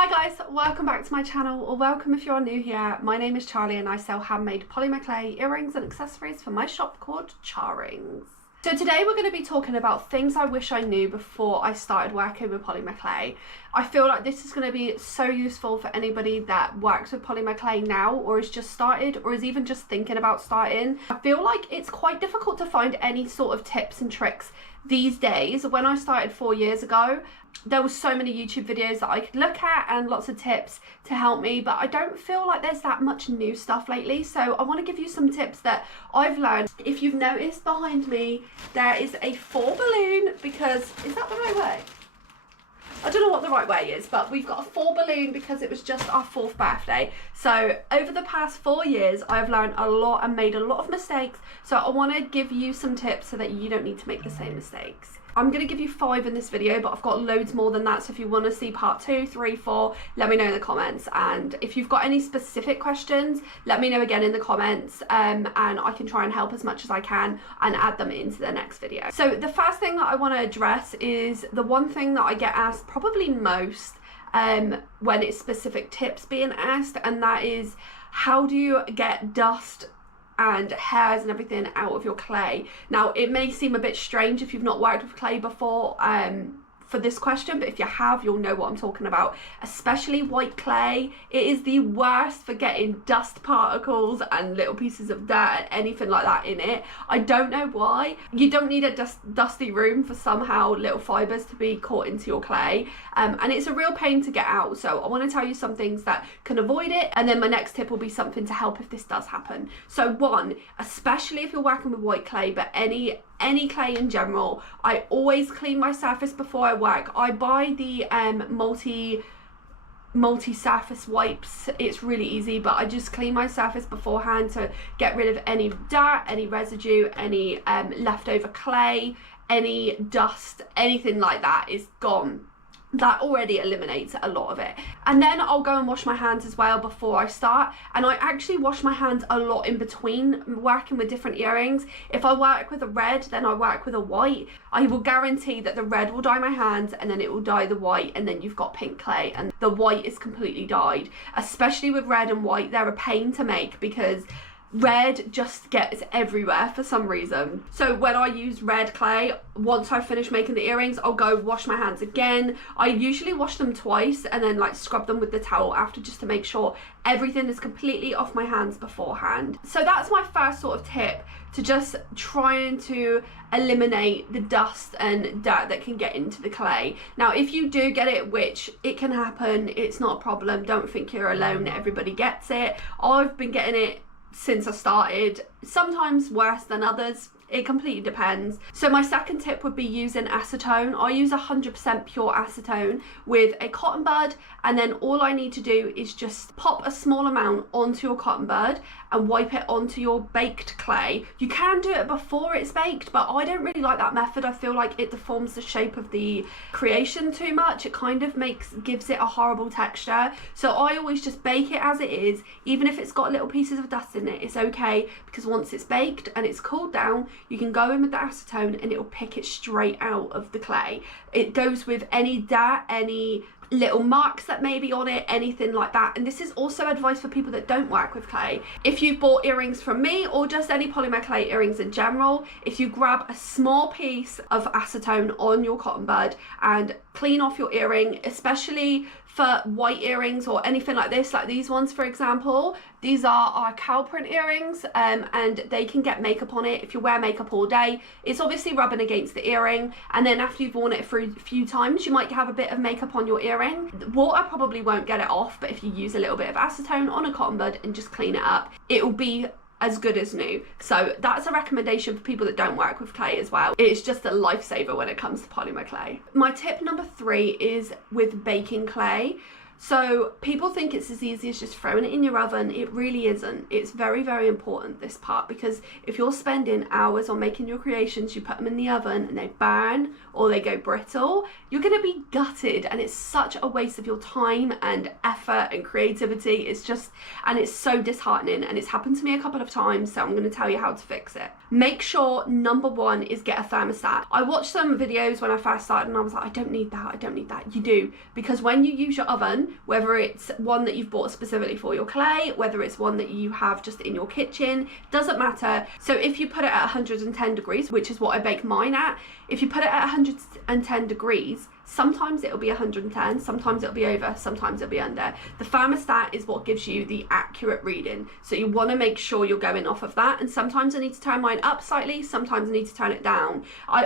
Hi guys, welcome back to my channel, or welcome if you're new here. My name is Charlie and I sell handmade polymer clay earrings and accessories for my shop called Charrings. So today we're going to be talking about things I wish I knew before I started working with polymer clay. I feel like this is going to be so useful for anybody that works with polymer clay now, or has just started, or is even just thinking about starting. I feel like it's quite difficult to find any sort of tips and tricks these days. When I started 4 years ago, there were so many YouTube videos that I could look at and lots of tips to help me, but I don't feel like there's that much new stuff lately. So I want to give you some tips that I've learned. If you've noticed behind me, there is a 4 balloon, because is that the right way? I don't know what the right way is, but we've got a 4 balloon because it was just our 4th birthday. So over the past 4 years, I've learned a lot and made a lot of mistakes. So I want to give you some tips so that you don't need to make the same mistakes. I'm going to give you 5 in this video, but I've got loads more than that. So if you want to see part 2, 3, 4, let me know in the comments. And if you've got any specific questions, let me know again in the comments, and I can try and help as much as I can and add them into the next video. So the first thing that I want to address is the one thing that I get asked probably most when it's specific tips being asked, and that is, how do you get dust and hairs and everything out of your clay? Now, it may seem a bit strange if you've not worked with clay before for this question, but if you have, you'll know what I'm talking about. Especially white clay, it is the worst for getting dust particles and little pieces of dirt and anything like that in it. I don't know why. You don't need a dusty room for somehow little fibers to be caught into your clay, and it's a real pain to get out. So I want to tell you some things that can avoid it, and then my next tip will be something to help if this does happen. So one, especially if you're working with white clay, but any clay in general, I always clean my surface before I work. I buy the multi-surface wipes. It's really easy, but I just clean my surface beforehand to get rid of any dirt, any residue, any leftover clay, any dust, anything like that is gone. That already eliminates a lot of it. And then I'll go and wash my hands as well before I start, and I actually wash my hands a lot in between working with different earrings. If I work with a red, then I work with a white. I will guarantee that the red will dye my hands, and then it will dye the white, and then you've got pink clay and the white is completely dyed. Especially with red and white, they're a pain to make because red just gets everywhere for some reason. So when I use red clay, once I finish making the earrings, I'll go wash my hands again. I usually wash them twice and then like scrub them with the towel after, just to make sure everything is completely off my hands beforehand. So that's my first sort of tip, to just trying to eliminate the dust and dirt that can get into the clay. Now, if you do get it, which it can happen, it's not a problem. Don't think you're alone. Everybody gets it. I've been getting it since I started, sometimes worse than others. It completely depends. So my second tip would be using acetone. I use 100% pure acetone with a cotton bud, and then all I need to do is just pop a small amount onto your cotton bud and wipe it onto your baked clay. You can do it before it's baked, but I don't really like that method. I feel like it deforms the shape of the creation too much. It kind of gives it a horrible texture. So I always just bake it as it is. Even if it's got little pieces of dust in it, it's okay, because once it's baked and it's cooled down, you can go in with the acetone and it'll pick it straight out of the clay. It goes with any dirt, any little marks that may be on it, anything like that. And this is also advice for people that don't work with clay. If you've bought earrings from me, or just any polymer clay earrings in general, if you grab a small piece of acetone on your cotton bud and clean off your earring, especially for white earrings or anything like this, like these ones for example, these are our cow print earrings, and they can get makeup on it. If you wear makeup all day, it's obviously rubbing against the earring, and then after you've worn it for a few times, you might have a bit of makeup on your earring. Water probably won't get it off, but if you use a little bit of acetone on a cotton bud and just clean it up, it will be as good as new. So that's a recommendation for people that don't work with clay as well. It's just a lifesaver when it comes to polymer clay. My tip number 3 is with baking clay. So people think it's as easy as just throwing it in your oven. It really isn't. It's very, very important, this part, because if you're spending hours on making your creations, you put them in the oven and they burn or they go brittle, you're going to be gutted, and it's such a waste of your time and effort and creativity. It's just, and it's so disheartening, and it's happened to me a couple of times, so I'm going to tell you how to fix it. Make sure number 1 is get a thermostat. I watched some videos when I first started and I was like, I don't need that, I don't need that. You do, because when you use your oven, one, whether it's one that you've bought specifically for your clay, whether it's one that you have just in your kitchen, doesn't matter. So if you put it at 110 degrees, which is what I bake mine at, if you put it at 110 degrees, sometimes it'll be 110, sometimes it'll be over, sometimes it'll be under. The thermostat is what gives you the accurate reading. So you want to make sure you're going off of that. And sometimes I need to turn mine up slightly, sometimes I need to turn it down. I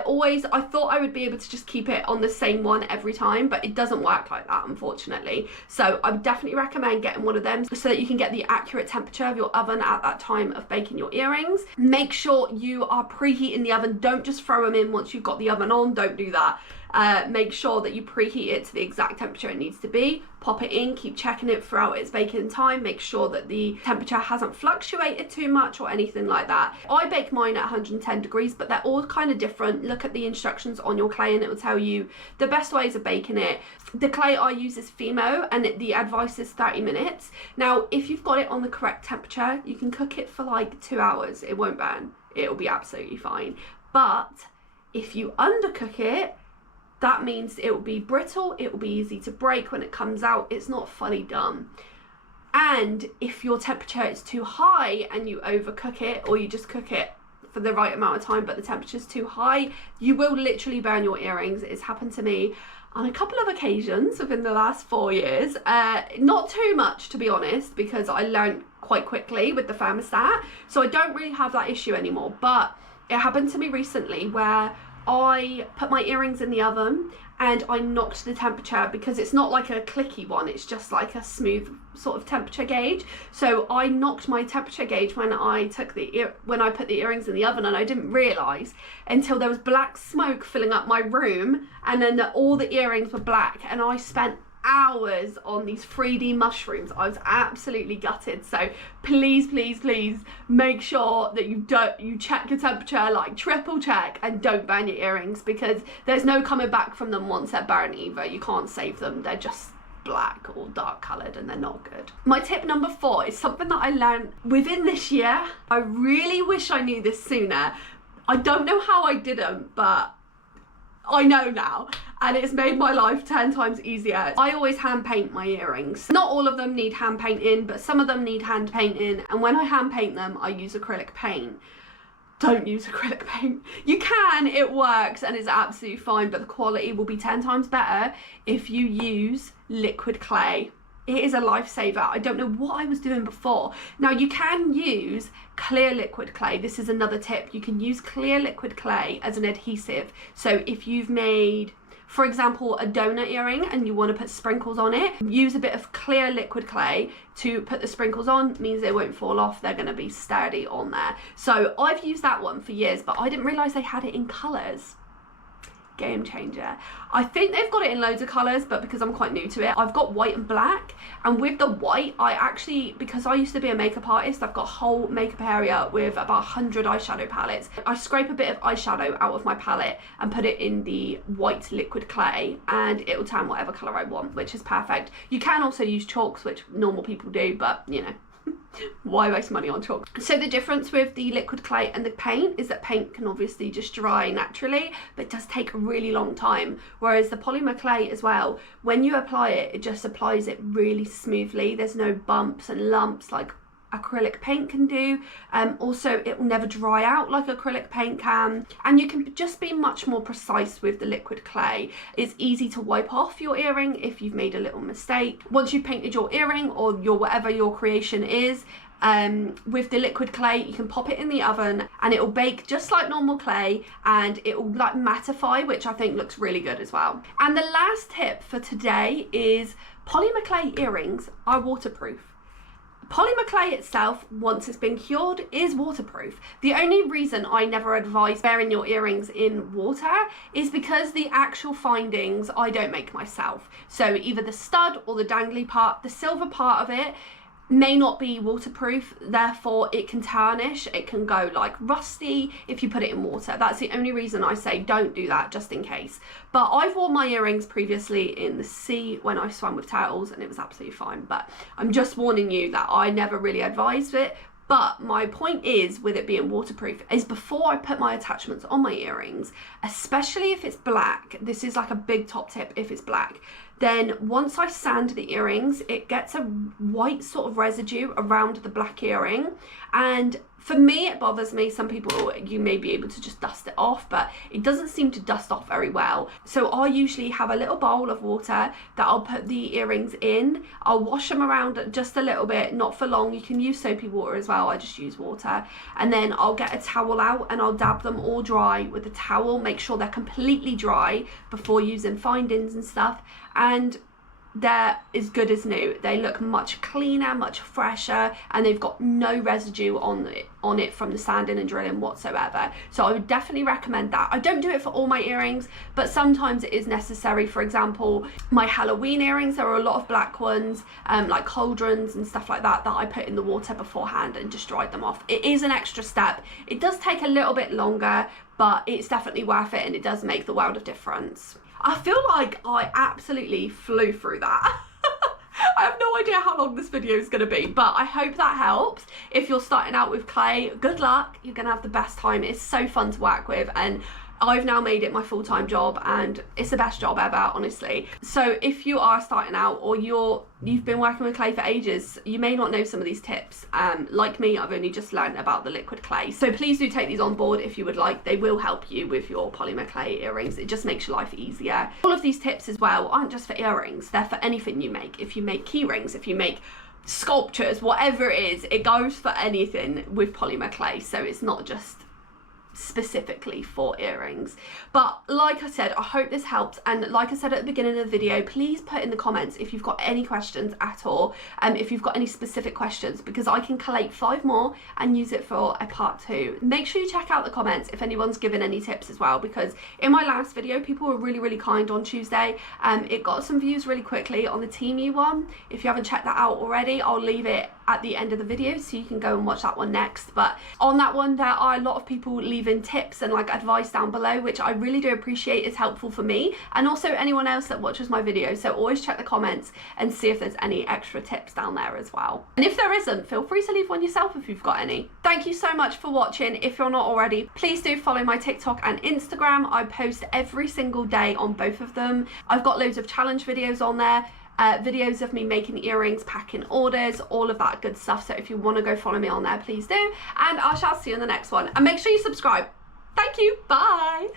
thought I would be able to just keep it on the same one every time, but it doesn't work like that, unfortunately. So I would definitely recommend getting one of them so that you can get the accurate temperature of your oven at that time of baking your earrings. Make sure you are preheating the oven. Don't just throw them in once you've got the oven on. Don't do that. Make sure that you preheat it to the exact temperature it needs to be. Pop it in, keep checking it throughout its baking time. Make sure that the temperature hasn't fluctuated too much or anything like that. I bake mine at 110 degrees, but they're all kind of different. Look at the instructions on your clay and it will tell you the best ways of baking it. The clay I use is Fimo and the advice is 30 minutes. Now, if you've got it on the correct temperature, you can cook it for like 2 hours. It won't burn. It'll be absolutely fine. But if you undercook it, that means it will be brittle, it will be easy to break when it comes out, it's not fully done. And if your temperature is too high and you overcook it, or you just cook it for the right amount of time but the temperature's too high, you will literally burn your earrings. It's happened to me on a couple of occasions within the last 4 years. Not too much, to be honest, because I learned quite quickly with the thermostat, so I don't really have that issue anymore. But it happened to me recently where I put my earrings in the oven and I knocked the temperature, because it's not like a clicky one, it's just like a smooth sort of temperature gauge. So I knocked my temperature gauge when I put the earrings in the oven, and I didn't realise until there was black smoke filling up my room, and then all the earrings were black, and I spent hours on these 3D mushrooms. I was absolutely gutted. So please, please, please make sure that you check your temperature, like triple check, and don't burn your earrings, because there's no coming back from them once they're burnt either. You can't save them. They're just black or dark coloured and they're not good. My tip number 4 is something that I learned within this year. I really wish I knew this sooner. I don't know how I didn't, but I know now, and it's made my life 10 times easier. I always hand paint my earrings. Not all of them need hand painting, but some of them need hand painting, and when I hand paint them, I use acrylic paint. Don't use acrylic paint. You can, it works and it's absolutely fine, but the quality will be 10 times better if you use liquid clay. It is a lifesaver. I don't know what I was doing before. Now, you can use clear liquid clay. This is another tip. You can use clear liquid clay as an adhesive. So if you've made, for example, a donut earring and you want to put sprinkles on it, use a bit of clear liquid clay to put the sprinkles on. Means they won't fall off. They're going to be sturdy on there. So I've used that one for years, but I didn't realise they had it in colours. Game changer. I think they've got it in loads of colours, but because I'm quite new to it, I've got white and black. And with the white, I actually, because I used to be a makeup artist, I've got a whole makeup area with about 100 eyeshadow palettes. I scrape a bit of eyeshadow out of my palette and put it in the white liquid clay, and it will turn whatever colour I want, which is perfect. You can also use chalks, which normal people do, but you know, why waste money on chalk? So the difference with the liquid clay and the paint is that paint can obviously just dry naturally, but it does take a really long time. Whereas the polymer clay as well, when you apply it, it just applies it really smoothly. There's no bumps and lumps like acrylic paint can do. Also, it will never dry out like acrylic paint can, and you can just be much more precise with the liquid clay. It's easy to wipe off your earring if you've made a little mistake. Once you've painted your earring or your whatever your creation is, with the liquid clay, you can pop it in the oven and it will bake just like normal clay, and it will like mattify, which I think looks really good as well. And the last tip for today is polymer clay earrings are waterproof. Polymer clay itself, once it's been cured, is waterproof. The only reason I never advise wearing your earrings in water is because the actual findings I don't make myself. So either the stud or the dangly part, the silver part of it, may not be waterproof, therefore it can tarnish, it can go like rusty if you put it in water. That's the only reason I say don't do that, just in case. But I've worn my earrings previously in the sea when I swam with turtles and it was absolutely fine. But I'm just warning you that I never really advised it. But my point is, with it being waterproof, is before I put my attachments on my earrings, especially if it's black, this is like a big top tip if it's black, then once I sand the earrings, it gets a white sort of residue around the black earring. And for me, it bothers me. Some people, you may be able to just dust it off, but it doesn't seem to dust off very well. So I usually have a little bowl of water that I'll put the earrings in. I'll wash them around just a little bit, not for long. You can use soapy water as well. I just use water. And then I'll get a towel out and I'll dab them all dry with a towel. Make sure they're completely dry before using findings and stuff. And they're as good as new. They look much cleaner, much fresher, and they've got no residue on it from the sanding and drilling whatsoever. So I would definitely recommend that. I don't do it for all my earrings, but sometimes it is necessary. For example, my Halloween earrings, there are a lot of black ones, like cauldrons and stuff like that, that I put in the water beforehand and just dried them off. It is an extra step. It does take a little bit longer, but it's definitely worth it, and it does make the world of difference. I feel like I absolutely flew through that. I have no idea how long this video is going to be, but I hope that helps. If you're starting out with clay, good luck. You're going to have the best time. It's so fun to work with, and I've now made it my full-time job, and it's the best job ever, honestly. So if you are starting out, or you've been working with clay for ages, you may not know some of these tips. Like me, I've only just learned about the liquid clay. So please do take these on board if you would like. They will help you with your polymer clay earrings. It just makes your life easier. All of these tips as well aren't just for earrings. They're for anything you make. If you make key rings, if you make sculptures, whatever it is, it goes for anything with polymer clay. So it's not just specifically for earrings. But like I said, I hope this helps, and like I said at the beginning of the video, please put in the comments if you've got any questions at all, if you've got any specific questions, because I can collate 5 more and use it for a part 2. Make sure you check out the comments if anyone's given any tips as well, because in my last video people were really kind on Tuesday. It got some views really quickly on the Teemu one. If you haven't checked that out already, I'll leave it at the end of the video so you can go and watch that one next. But on that one, there are a lot of people leaving tips and like advice down below, which I really do appreciate. Is helpful for me and also anyone else that watches my videos. So always check the comments and see if there's any extra tips down there as well. And if there isn't, feel free to leave one yourself if you've got any. Thank you so much for watching. If you're not already, please do follow my TikTok and Instagram. I post every single day on both of them. I've got loads of challenge videos on there. Videos of me making earrings, packing orders, all of that good stuff. So if you want to go follow me on there, please do. And I shall see you in the next one. And make sure you subscribe. Thank you. Bye.